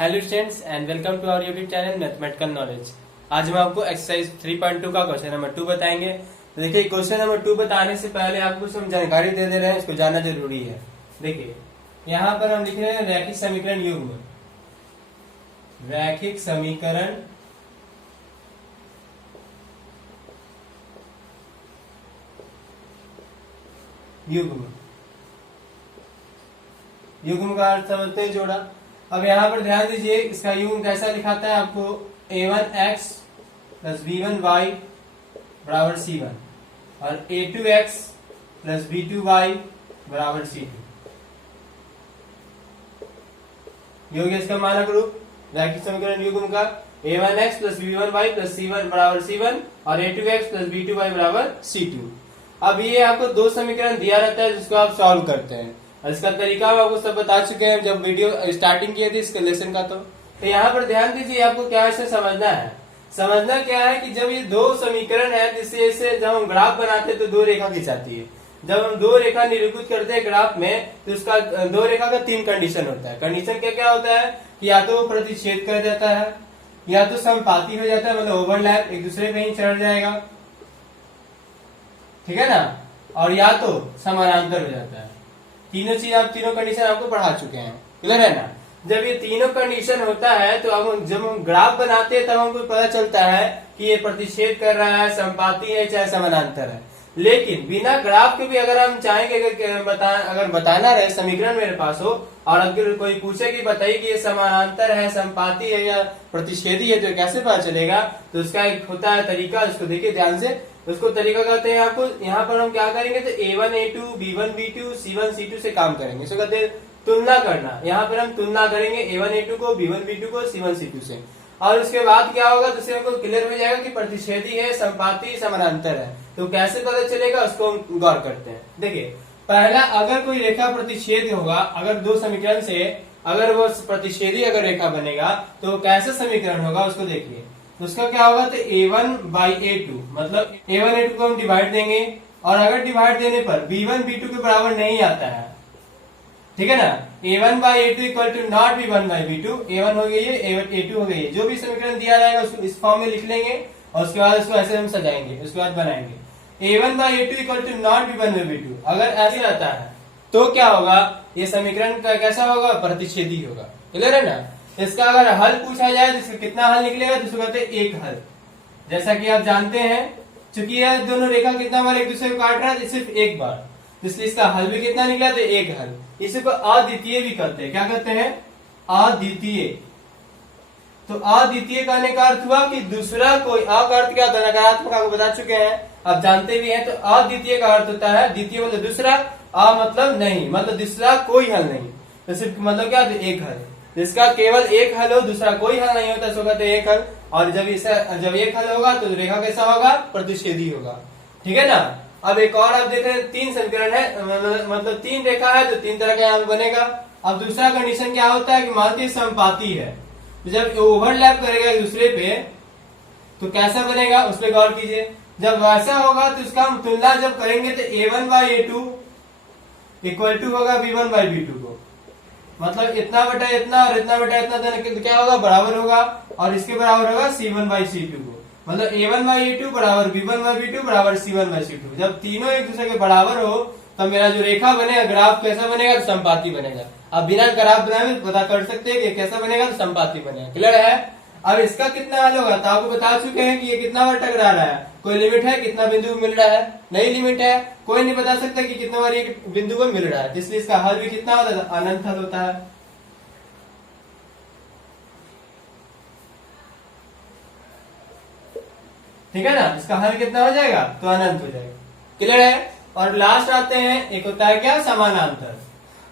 Hello students and welcome to our YouTube channel mathematical knowledge. आज हम आपको exercise 3.2 का क्वेश्चन नंबर 2 बताएंगे। तो देखिए, क्वेश्चन नंबर 2 बताने से पहले आपको हम जानकारी दे रहे हैं, इसको जानना जरूरी है। देखिए, यहाँ पर हम लिख रहे हैं रैखिक समीकरण युग्म। रैखिक समीकरण युग्म। युग्म का अर्थ समझते हैं जोड़ा। अब यहाँ पर ध्यान दीजिए, इसका युग्म कैसा लिखाता है आपको। a1x प्लस b1y बराबर c1 और a2x प्लस b2y बराबर c2। ये हो गया इसका मानक रूप रैखिक समीकरण युग्म का। a1x plus b1y plus c1 बराबर c1 और a2x प्लस b2y बराबर c2। अब ये आपको दो समीकरण दिया रहता है जिसको आप सॉल्व करते हैं। इसका तरीका हम आपको सब बता चुके हैं जब वीडियो स्टार्टिंग किए थे इसके लेसन का। तो यहाँ पर ध्यान दीजिए, आपको क्या इसे समझना है। समझना क्या है कि जब ये दो समीकरण है, जिससे जब हम ग्राफ बनाते हैं तो दो रेखा खिंचाती है। जब हम दो रेखा निरूपित करते हैं ग्राफ में तो उसका दो रेखा का तीन कंडीशन होता है। कंडीशन क्या क्या होता है कि या तो वो प्रतिच्छेद कर जाता है, या तो समपाती हो जाता है, मतलब ओवरलैप एक दूसरे पे ही चढ़ जाएगा, ठीक है ना, और या तो समानांतर हो जाता है। तीनों चीज आप तीनों कंडीशन आपको पढ़ा चुके हैं, क्लियर है ना। जब ये तीनों कंडीशन होता है तो अब जब हम ग्राफ बनाते हैं तब हमको पता चलता है कि ये प्रतिच्छेद कर रहा है, समपाती है, चाहे समानांतर है। लेकिन बिना ग्राफ के भी अगर हम चाहेंगे अगर बताना रहे समीकरण मेरे पास हो और अगर कोई पूछे कि बताइए कि ये समानांतर है, समपाती है या प्रतिच्छेदी है, तो कैसे पता चलेगा। तो उसका एक होता है तरीका, उसको देखिए ध्यान से। उसको तरीका कहते हैं आपको। यहाँ पर हम क्या करेंगे तो a1 a2 b1 b2 c1 c2 से काम करेंगे। इसको कहते हैं तुलना करना। यहाँ पर हम तुलना करेंगे a1 a2 को, b1 b2 को, c1 c2 से। और उसके बाद क्या होगा तो हमको क्लियर हो जाएगा कि प्रतिच्छेदी है, समपाती, समानांतर है। तो कैसे पता चलेगा उसको हम गौर करते हैं। देखिए, पहला, अगर कोई रेखा प्रतिच्छेद होगा, अगर दो समीकरण से अगर वो प्रतिच्छेदी अगर रेखा बनेगा तो कैसे समीकरण होगा उसको देखिए। उसका क्या होगा तो a1 बाई a2, मतलब a1 a2 को हम डिवाइड देंगे और अगर डिवाइड देने पर b1 b2 के बराबर नहीं आता है, ठीक है ना, a1 by a2 equal to not b1 by b2। a1 हो गई है, a2 हो गई है। जो भी समीकरण दिया रहेगा उसको इस फॉर्म में लिख लेंगे और उसके बाद उसको ऐसे हम सजाएंगे, उसके बाद बनाएंगे a1 by a2 equal to not b1 by b2। अगर ऐसे आता है तो क्या होगा, ये समीकरण का कैसा होगा, प्रतिच्छेदी होगा, क्लियर है ना। इसका अगर हल पूछा जाए तो इसका कितना हल निकलेगा तो इसको कहते हैं एक हल। जैसा कि आप जानते हैं, चूंकि यह दोनों रेखा कितना बार एक दूसरे को काट रहा है, सिर्फ एक बार, इसलिए इसका हल भी कितना निकला तो एक हल। इसी को अद्वितीय भी कहते हैं। क्या कहते हैं, अद्वितीय। तो अद्वितीय कहने का अर्थ हुआ कि दूसरा कोई, अ का अर्थ क्या होता है, नकारात्मक, आपको बता चुके हैं, आप जानते भी हैं। तो अद्वितीय का अर्थ होता है, द्वितीय मतलब दूसरा, अ मतलब नहीं, मतलब दूसरा कोई हल नहीं, तो सिर्फ मतलब क्या, एक हल। जिसका केवल एक हल हो, दूसरा कोई हल नहीं होता, इसको कहते हैं एक हल। और जब एक हल होगा तो रेखा कैसा होगा, प्रतिच्छेदी होगा, ठीक है ना। अब एक और आप देख रहे हैं, तीन समीकरण है, मतलब तीन रेखा है तो तीन तरह का यहाँ पे बनेगा। अब दूसरा कंडीशन क्या होता है कि मानते समपाती है, तो जब ओवरलैप करेगा एक दूसरे पे तो कैसा बनेगा उस पर गौर कीजिए। जब वैसा होगा तो उसका हम तुलना जब करेंगे तो a1 by a2 equal to होगा b1 बाई b2 को, मतलब इतना बटा इतना और इतना बटा इतना, तो क्या होगा, बराबर होगा। और इसके बराबर होगा c1 बाई c2 को, मतलब a1 बाई a2 बराबर b1 बाई b2 बराबर c1 बाई c2। जब तीनों एक दूसरे के बराबर हो तब मेरा जो रेखा बनेगा, ग्राफ कैसा बनेगा, तो समपाती बनेगा। अब बिना ग्राफ बनाए पता कर सकते हैं कि कैसा बनेगा, तो समपाती बनेगा, क्लियर है। अब इसका कितना हल होगा तो आपको बता चुके हैं कि ये कितना बार टकरा रहा है, कोई लिमिट है, कितना बिंदु मिल रहा है, नहीं लिमिट है, कोई नहीं बता सकता कि कितना बार ये बिंदु को मिल रहा है, इसलिए इसका हल भी कितना होता है, अनंत हल होता है। ठीक है ना, इसका हल कितना हो जाएगा तो अनंत हो जाएगा, क्लियर है। और लास्ट आते हैं, एक होता है क्या, समानांतर।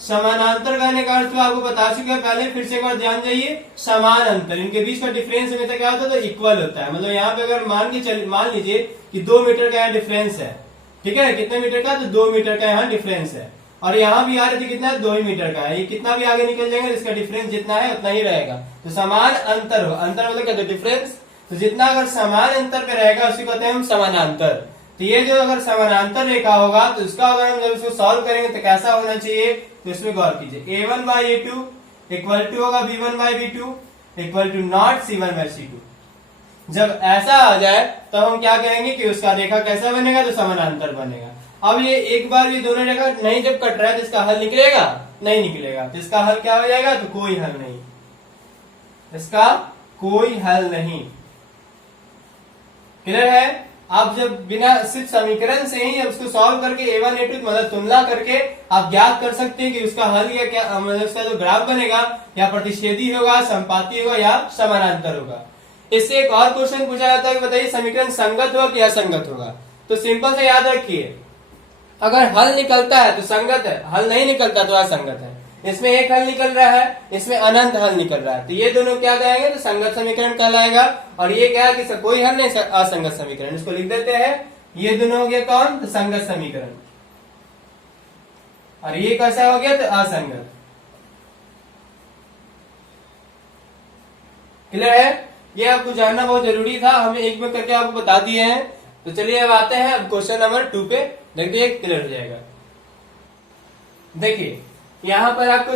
समानांतर कहने का अर्थ आपको बता चुके हैं पहले, फिर से एक बार ध्यान जाइए। समान अंतर, इनके बीच का डिफरेंस हमेशा क्या होता है, तो इक्वल होता है। मतलब यहाँ पे अगर मान लीजिए कि 2 मीटर का यहाँ डिफरेंस है, ठीक है, कितने मीटर का, तो 2 मीटर का यहाँ डिफरेंस है। और यहाँ भी आ रही थी कितना, 2 ही मीटर का है। ये कितना भी आगे निकल जाएगा इसका डिफरेंस जितना है उतना ही रहेगा। तो समान अंतर हो, अंतर मतलब क्या, डिफरेंस। तो जितना अगर समान अंतर पे रहेगा उसको कहते हैं हम समानांतर। तो ये जो अगर समानांतर रेखा होगा तो उसका अगर हम जब इसको सॉल्व करेंगे तो कैसा होना चाहिए, तो इसमें गौर कीजिए। a1 by a2 equal to होगा v1 by v2 equal to not c1 by c2। जब ऐसा आ जाए तो हम क्या कहेंगे कि उसका रेखा कैसा बनेगा, तो समानांतर बनेगा। अब ये एक बार ये दोनों रेखा नहीं जब कट रहा है तो इसका हल निकलेगा, नहीं निकलेगा। तो इसका हल क्या हो जाएगा, तो कोई हल नहीं, इसका कोई हल नहीं। क्लियर है। आप जब बिना सिर्फ समीकरण से ही उसको सॉल्व करके a1 a2 मतलब तुलना करके आप ज्ञात कर सकते हैं कि उसका हल या क्या मतलब उसका जो ग्राफ बनेगा या प्रतिच्छेदी होगा, संपाती होगा या समानांतर होगा। इससे एक और क्वेश्चन पूछा जाता है कि बताइए समीकरण संगत होगा कि असंगत होगा। तो सिंपल से याद रखिए, अगर हल निकलता है तो संगत है, हल नहीं निकलता तो असंगत है। इसमें एक हल निकल रहा है, इसमें अनंत हल निकल रहा है, तो ये दोनों क्या कहेंगे, तो संगत समीकरण कहलाएगा। और ये क्या है कि कोई हल नहीं, असंगत समीकरण। इसको लिख देते हैं, ये दोनों हो गया कौन, तो संगत समीकरण। और ये कैसा हो गया, तो असंगत। क्लियर है। ये आपको जानना बहुत जरूरी था, हमें एक में करके आपको बता दिए हैं। तो चलिए अब आते हैं अब क्वेश्चन नंबर 2 पे, देखिए क्लियर हो जाएगा। देखिए यहाँ पर आपको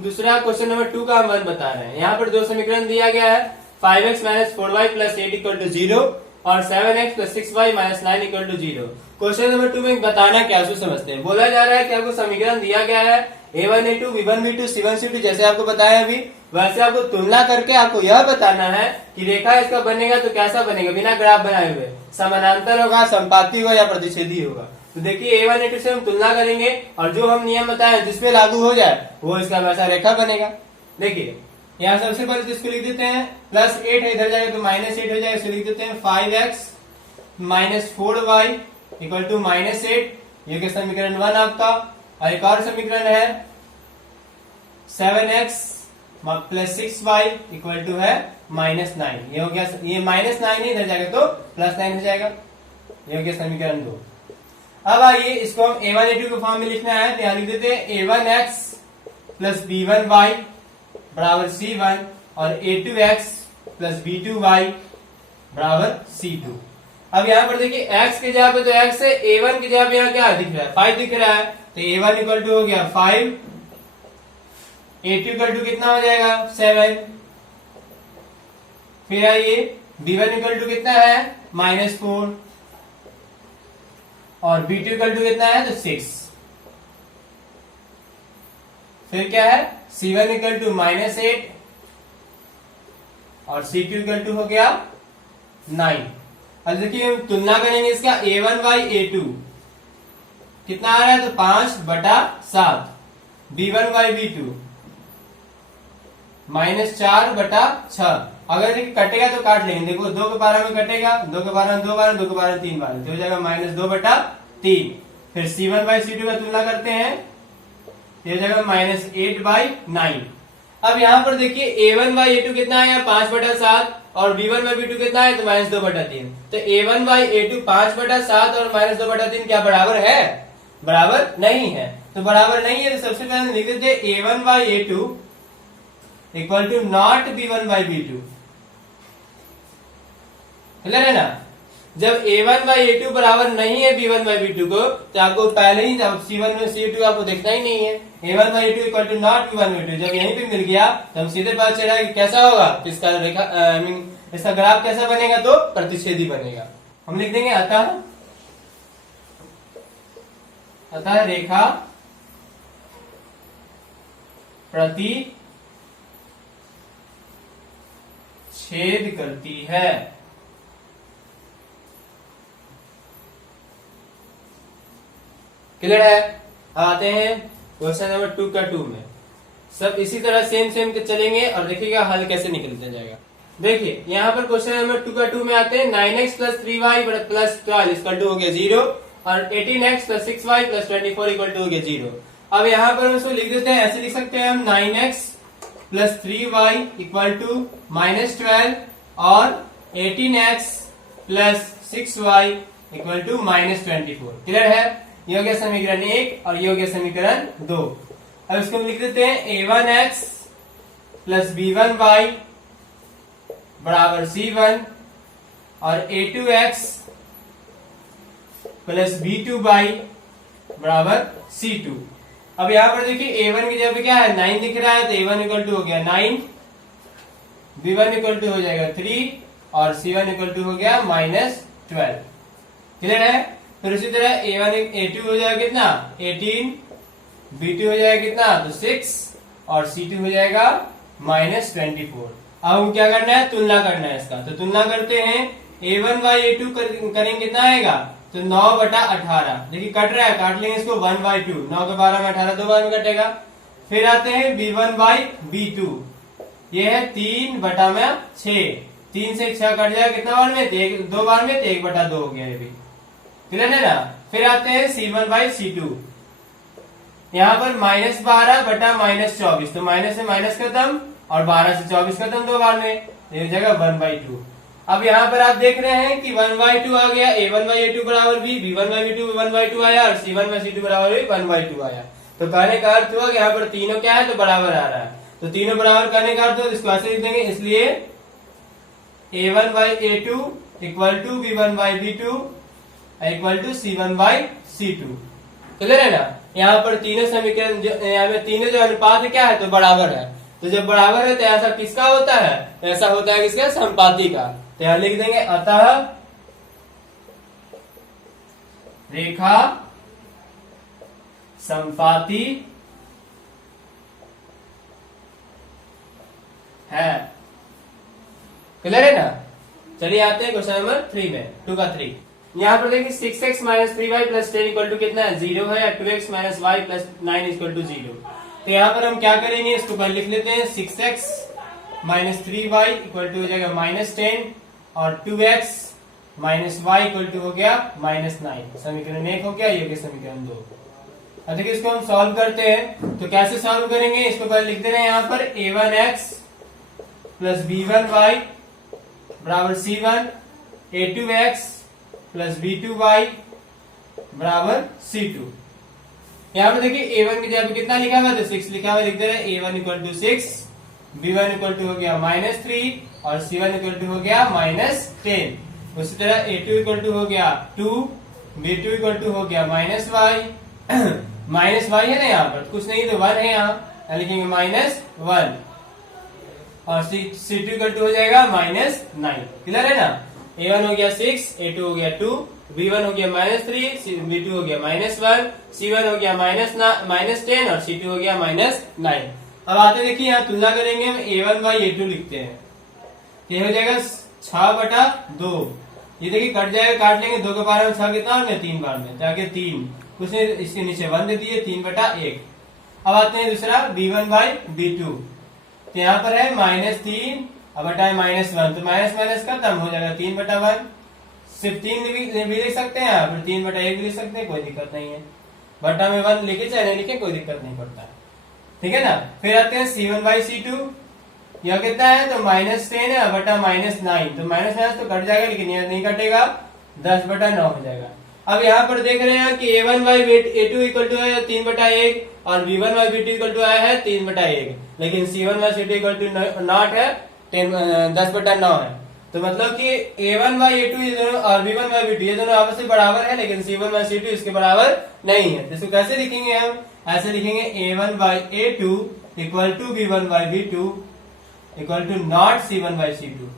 दूसरा क्वेश्चन नंबर 2 का हम बता रहे हैं। यहाँ पर दो समीकरण दिया गया है, 5x minus 4y plus 8 equal to 0 और 7x plus 6y minus 9 equal to 0। Question number 2 में बताना क्या, उसको समझते हैं। बोला जा रहा है कि आपको समीकरण दिया गया है a1 a2 b1 b2 c1 c2, जैसे आपको बताया अभी, वैसे आपको तुलना करके आपको यह बताना है कि रेखा इसका बनेगा तो कैसा बनेगा, बिना ग्राफ बनाए हुए, समानांतर होगा, संपाती होगा या प्रतिच्छेदी होगा। तो देखिए a1 a2 से हम तुलना करेंगे और जो हम नियम बताए जिसपे लागू हो जाए वो इसका वैसा रेखा बनेगा। देखिए यहाँ सबसे पहले तो इसको लिख देते हैं, प्लस 8 है, इधर जाएगा तो माइनस 8 हो जाएगा। इसे लिख देते हैं 5x minus 4y equal to minus 8, ये क्या समीकरण 1 आपका। और एक और समीकरण है 7x plus 6y equal to है माइनस 9, ये हो गया, ये माइनस 9 नहीं, इधर जाएगा तो प्लस 9 हो जाएगा। ये हो गया समीकरण 2। अब आइए इसको हम a1 a2 के फॉर्म में लिखना है, तो यहाँ लिख देते हैं a1x प्लस b1y बराबर c1 और a2x प्लस b2y बराबर c2। अब यहाँ पर देखिए x की जगह पे तो x है, a1 की जगह पे यहाँ क्या दिख रहा है, 5 दिख रहा है, तो a1 इक्वल टू हो गया 5, a2 इक्वल टू कितना हो जाएगा 7। फिर आइए b1 इक्वल टू कितना है -4 और b2 इक्वल टू कितना है, तो 6। फिर क्या है c1 इक्वल टू -8 और c2 इक्वल टू हो गया 9। अब देखिए हम तुलना करेंगे इसका a1 बाई a2 कितना आ रहा है, तो 5/7, b1 बाई b2 -4/6। अगर देखिए कटेगा तो काट लेंगे, देखो 2 के 12 में कटेगा, 2 के 12 में 2 बार, 2 के 12 में 3 बार, तो हो जाएगा -2/3। फिर c1 बाई c2 का तुलना करते हैं, ये हो जाएगा -8/9। अब यहाँ पर देखिए a1 बाई a2 कितना है, 5/7 और b1 बाई b2 कितना है, तो -2/3। तो a1 बाई a2 5/7 और -2/3 क्या बराबर है, बराबर नहीं है। तो बराबर नहीं है, तो सबसे पहले लिख देते हैं a1 by a2 equal to not b1 by b2। Clear है ना। जब a1 बाई a2 बराबर नहीं है b1 बाई b2 को, तो आपको पहले ही c1 में c2 आपको देखना ही नहीं है। a1 by a2 equal to not b1 by b2 जब यहीं पे मिल गया तो हम सीधे पता चला कि कैसा होगा, इसका रेखा इसका ग्राफ कैसा बनेगा, तो प्रतिच्छेदी बनेगा। हम लिख देंगे अतः रेखा प्रतिच्छेद करती है। क्लियर है। अब आते हैं क्वेश्चन नंबर 2 का 2 में, सब इसी तरह सेम के चलेंगे और देखिएगा हल कैसे निकलता जाएगा। देखिए यहाँ पर क्वेश्चन नंबर 2 का 2 में आते हैं 9x plus 3y plus 12 equal to हो गया 0 और 18x plus 6y plus 24 equal to हो गया 0। अब यहाँ पर उसको लिख देते हैं, ऐसे लिख सकते हैं हम 9x plus 3y equal to -12 और 18x plus 6y equal to -24। Clear है। ये हो गया समीकरण 1 और ये हो गया समीकरण 2। अब इसको हम लिख देते हैं a1x प्लस b1y बराबर c1 और a2x प्लस b2y बराबर c2। अब यहाँ पर देखिए A1 की जगह पे क्या है 9 दिख रहा है, तो A1 इक्वल टू हो गया 9, B1 इक्वल टू हो जाएगा 3 और C1 इक्वल टू हो गया -12। क्लियर है? फिर उसी तरह A2 हो जाएगा कितना 18, B2 हो जाएगा कितना तो 6 और C2 हो जाएगा -24। अब हम क्या करना है, तुलना करना है इसका। तो तुलना करते हैं, A1 बाई A2 करेंगे कितना आएगा तो 9/18। देखिए कट रहा है, काट लेंगे इसको 1/2, 9 के 12 में 18 दो बार में कटेगा। फिर आते हैं B1 बाई B2, ये है 3/6, 3 से 6 कट जाएगा कितना बार में, दो बार में, तो 1/2 हो गया ये भी। क्लियर है ना? फिर आते हैं C1 बाई C2, यहाँ पर -12/-24, तो माइनस से माइनस खत्म और 12 से 24 खत्म दो बार में, एक जगह 1/2। अब यहाँ पर आप देख रहे हैं कि 1/2 आ गया, A1 बाई A2 बराबर भी, B1 बाई B2 1/2 आया और C1 बाई C2 बराबर भी 1/2 आया। तो कहने का अर्थ हुआ कि यहाँ पर तीनों क्या है तो बराबर आ रहा है। तो तीनों बराबर करने का अर्थ इसको ऐसे लिख देंगे, इसलिए A1 by A2 equal to B1 by B2 equal to C1 by C2। Clear है ना? यहाँ पर तीनों समीकरण यहाँ पे तीनों जो अनुपात क्या है तो बराबर है। तो जब बराबर है तो ऐसा किसका होता है, तो ऐसा होता है किसका, संपाती का। तो यहां लिख देंगे अतः रेखा संपाती है। क्लियर है ना? चलिए आते हैं क्वेश्चन नंबर 3 में, 2 का 3। यहाँ पर देखिए 6x minus 3y plus 10 equal to कितना है 0 है, या 2x minus y plus 9 equal to 0। तो यहाँ पर हम क्या करेंगे, इसको पहले लिख लेते हैं, 6x minus 3y equal to हो जाएगा -10 और 2x minus y equal to हो गया -9। समीकरण 1 हो गया, ये हो गया समीकरण 2। अब देखिए इसको हम सॉल्व करते हैं, तो कैसे सॉल्व करेंगे, इसको पहले लिख दे रहे हैं यहाँ पर a1x प्लस b1y बराबर c1, a2x प्लस b2y बराबर c2। यहाँ पे देखिए a1 की जगह पे कितना लिखा हुआ है तो 6 लिखा हुआ, लिख दे रहे हैं a1 equal to 6, b1 equal to हो गया -3 और c1 इक्वल टू हो गया -10। उसी तरह a2 इक्वल टू हो गया 2, b2 इक्वल टू हो गया -y -y है ना, यहाँ पर कुछ नहीं तो 1 है, यहाँ लिखेंगे -1 और c2 इक्वल टू हो जाएगा -9। क्लियर है ना? a1 हो गया 6, a2 हो गया 2, b1 हो गया -3, b2 हो गया -1, c1 हो गया -10 और c2 हो गया -9। अब आते देखिए यहाँ तुलना करेंगे, हम a1 बाई A2 लिखते हैं, ये हो जाएगा 6/2। ये देखिए कट जाएगा, काट लेंगे, 2 के बार में 6 कितना और 3 बार में, जाके 3, उसने इसके नीचे 1 दे दिए, 3/1। अब आते हैं दूसरा b1 बाई B2, तो यहाँ पर है -3 अब बटा -1, तो माइनस माइनस खत्म हो जाएगा 3/1। सिर्फ 3 भी लिख सकते हैं, फिर 3/1 भी लिख सकते हैं, कोई दिक्कत नहीं है। बटा में 1 लिखे चाहे नहीं लिखे कोई दिक्कत नहीं पड़ता, ठीक है ना? फिर आते हैं c1 बाई C2, यह कितना है तो -10 है बटा -9, तो माइनस माइनस तो कट जाएगा लेकिन यह नहीं कटेगा, 10/9 हो जाएगा। अब यहाँ पर देख रहे हैं कि a1 by A2 equal to है 3/1 और b1 by B2 equal to आया है 3/1, लेकिन c1 by C2 equal to not है 10/9 है। तो मतलब कि a1 बाई A2 ये दोनों और b1 बाई B2 ये दोनों आपस में बराबर है, लेकिन c1 बाई C2 इसके बराबर नहीं है। इसको कैसे लिखेंगे हम, ऐसे लिखेंगे a1 by A2 equal to b1 by B2 equal to not c1 by C2।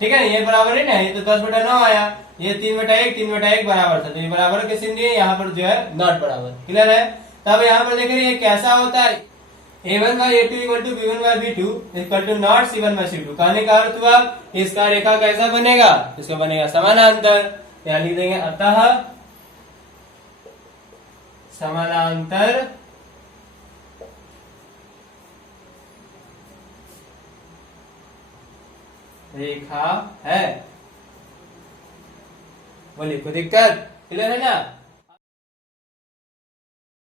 ठीक है ना? ये बराबर है ना, ये तो 10/9 आया, ये 3/1 बराबर था, तो ये बराबर के चिन्ह दिए, यहाँ पर जो है नॉट बराबर। क्लियर है? तब यहाँ पर देख रहे हैं कैसा होता है, a1 by A2 equal to b1 by B2 equal to not c1 by C2। कहने का अर्थ हुआ इसका रेखा कैसा बनेगा, इसका बनेगा समानांतर। यहाँ लिख देंगे अतः समानांतर रेखा है। बोलिए कोई दिक्कत? क्लियर है ना?